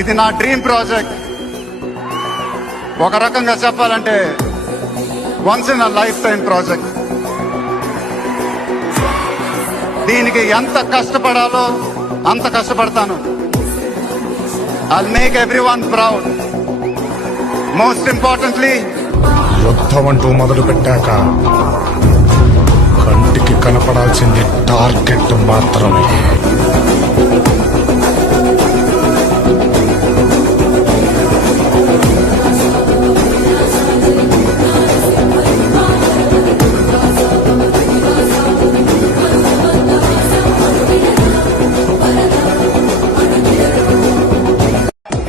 ఇది నా dream project. ఒక రకంగా చెప్పాలంటే once in a life time project. దీనికి ఎంత కష్టపడాలో అంత కష్టపడతాను. I'll make everyone proud. Most importantly, యుద్ధం అంటూ మొదలు పెట్టాక కంటికి కనపడాల్సింది టార్గెట్ మాత్రమే.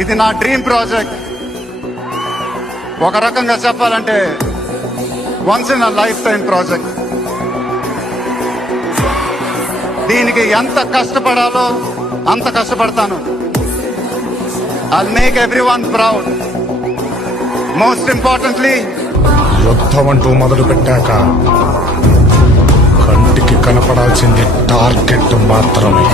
ఇది నా డ్రీమ్ ప్రాజెక్ట్. ఒక రకంగా చెప్పాలంటే once in a life time project. దీనికి ఎంత కష్టపడాలో అంత కష్టపడతాను. I'll make everyone proud. Most importantly, యుద్ధం అంటూ మొదలు పెట్టాక కంటికి కనపడాల్సింది టార్గెట్ మాత్రమే.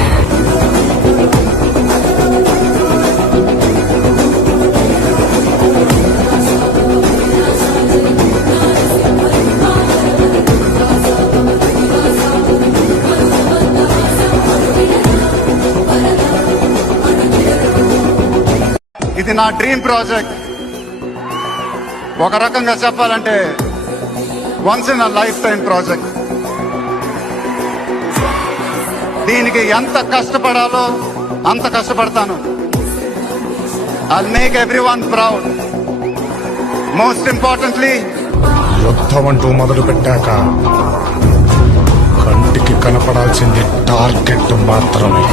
ఇది నా డ్రీమ్ ప్రాజెక్ట్. ఒక రకంగా చెప్పాలంటే once in a life time project. దీనికి ఎంత కష్టపడాలో అంత కష్టపడతాను. I'll make everyone proud. Most importantly, యుద్ధం అంటూ మొదలు పెట్టాక కంటికి కనపడాల్సింది టార్గెట్ మాత్రమే.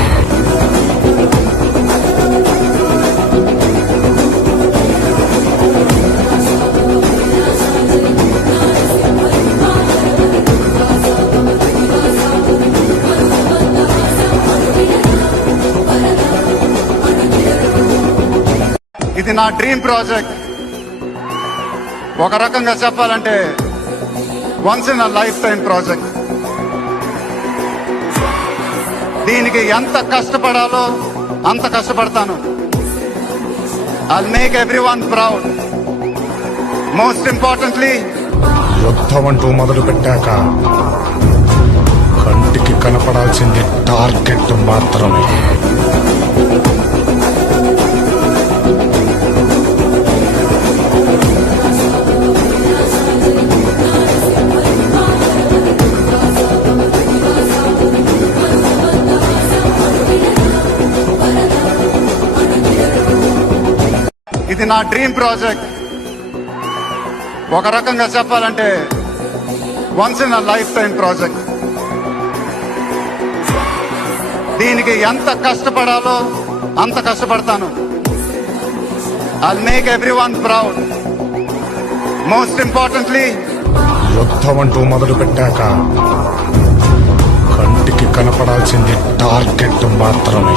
ఇది నా డ్రీమ్ ప్రాజెక్ట్. ఒక రకంగా చెప్పాలంటే once in a life time project. దీనికి ఎంత కష్టపడాలో అంత కష్టపడతాను. I'll make everyone proud. Most importantly, యుద్ధం అంటూ మొదలు పెట్టాక కంటికి కనపడాల్సింది టార్గెట్ మాత్రమే. ఇది నా డ్రీమ్ ప్రాజెక్ట్. ఒక రకంగా చెప్పాలంటే once in a life time project. దీనికి ఎంత కష్టపడాలో అంత కష్టపడతాను. I'll make everyone proud. Most importantly, యుద్ధం అంటూ మొదలు పెట్టాక కంటికి కనపడాల్సింది టార్గెట్ మాత్రమే.